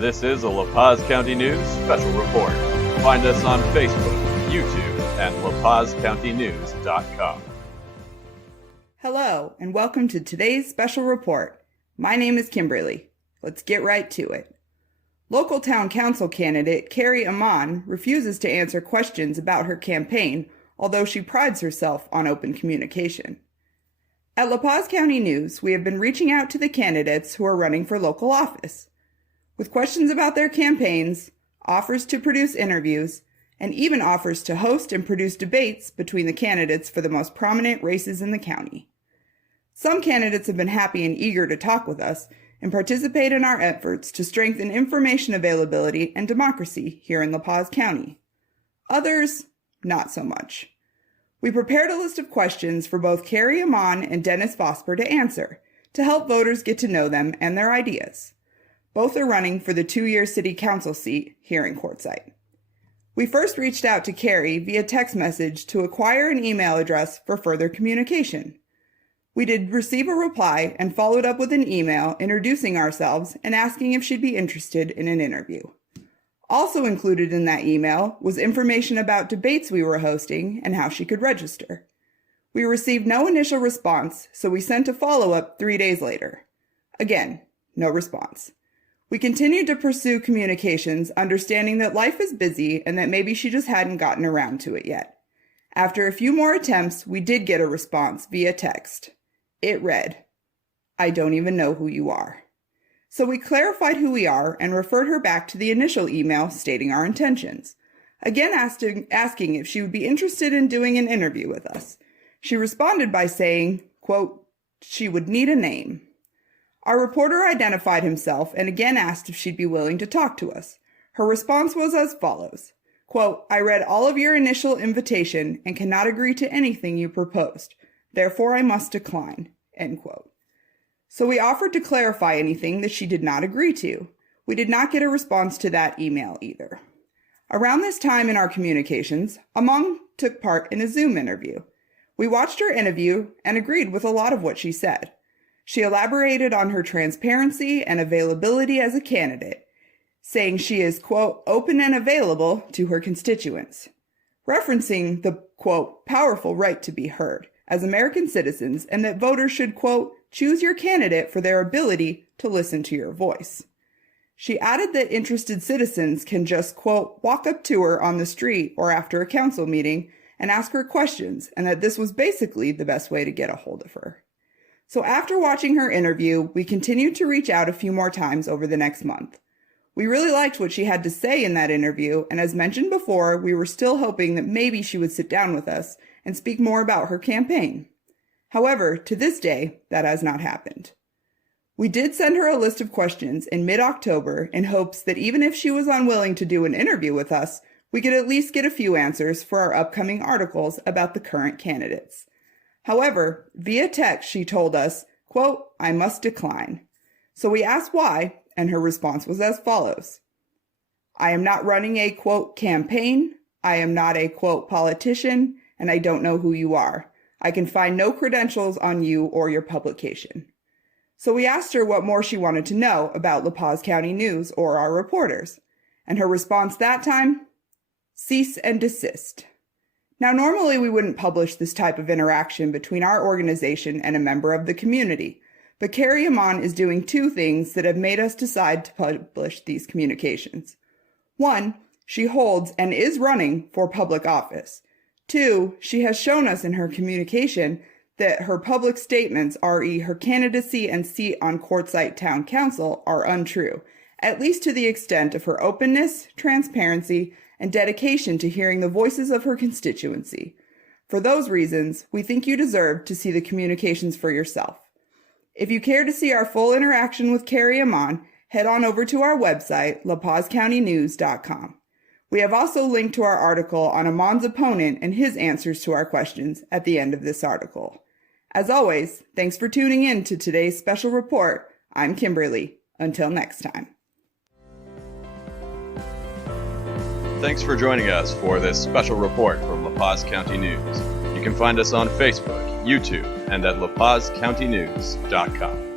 This is a La Paz County News special report. Find us on Facebook, YouTube, and lapazcountynews.com. Hello, and welcome to today's special report. My name is Kimberly. Let's get right to it. Local town council candidate Karey Amon refuses to answer questions about her campaign, although she prides herself on open communication. At La Paz County News, we have been reaching out to the candidates who are running for local office, with questions about their campaigns, offers to produce interviews, and even offers to host and produce debates between the candidates for the most prominent races in the county. Some candidates have been happy and eager to talk with us and participate in our efforts to strengthen information availability and democracy here in La Paz County. Others, not so much. We prepared a list of questions for both Karey Amon and Dennis Vosper to answer, to help voters get to know them and their ideas. Both are running for the 2-year city council seat here in Quartzsite. We first reached out to Karey via text message to acquire an email address for further communication. We did receive a reply and followed up with an email introducing ourselves and asking if she'd be interested in an interview. Also included in that email was information about debates we were hosting and how she could register. We received no initial response, so we sent a follow-up 3 days later. Again, no response. We continued to pursue communications, understanding that life is busy and that maybe she just hadn't gotten around to it yet. After a few more attempts, we did get a response via text. It read, "I don't even know who you are." So we clarified who we are and referred her back to the initial email stating our intentions. Again asking if she would be interested in doing an interview with us. She responded by saying, quote, she would need a name. Our reporter identified himself and again asked if she'd be willing to talk to us. Her response was as follows, quote, "I read all of your initial invitation and cannot agree to anything you proposed. Therefore, I must decline," end quote. So we offered to clarify anything that she did not agree to. We did not get a response to that email either. Around this time in our communications, Amon took part in a Zoom interview. We watched her interview and agreed with a lot of what she said. She elaborated on her transparency and availability as a candidate, saying she is, quote, open and available to her constituents, referencing the, quote, powerful right to be heard as American citizens and that voters should, quote, choose your candidate for their ability to listen to your voice. She added that interested citizens can just, quote, walk up to her on the street or after a council meeting and ask her questions, and that this was basically the best way to get a hold of her. So after watching her interview, we continued to reach out a few more times over the next month. We really liked what she had to say in that interview, and as mentioned before, we were still hoping that maybe she would sit down with us and speak more about her campaign. However, to this day, that has not happened. We did send her a list of questions in mid-October in hopes that even if she was unwilling to do an interview with us, we could at least get a few answers for our upcoming articles about the current candidates. However, via text, she told us, quote, I must decline. So we asked why, and her response was as follows. I am not running a, quote, campaign. I am not a, quote, politician, and I don't know who you are. I can find no credentials on you or your publication. So we asked her what more she wanted to know about La Paz County News or our reporters. And her response that time, cease and desist. Now, normally we wouldn't publish this type of interaction between our organization and a member of the community, but Karey Amon is doing two things that have made us decide to publish these communications. One, she holds and is running for public office. Two, she has shown us in her communication that her public statements, re. her candidacy and seat on Quartzsite Town Council, are untrue, at least to the extent of her openness, transparency, and dedication to hearing the voices of her constituency. For those reasons, we think you deserve to see the communications for yourself. If you care to see our full interaction with Karey Amon, head on over to our website, lapazcountynews.com. We have also linked to our article on Amon's opponent and his answers to our questions at the end of this article. As always, thanks for tuning in to today's special report. I'm Kimberly. Until next time. Thanks for joining us for this special report from La Paz County News. You can find us on Facebook, YouTube, and at lapazcountynews.com.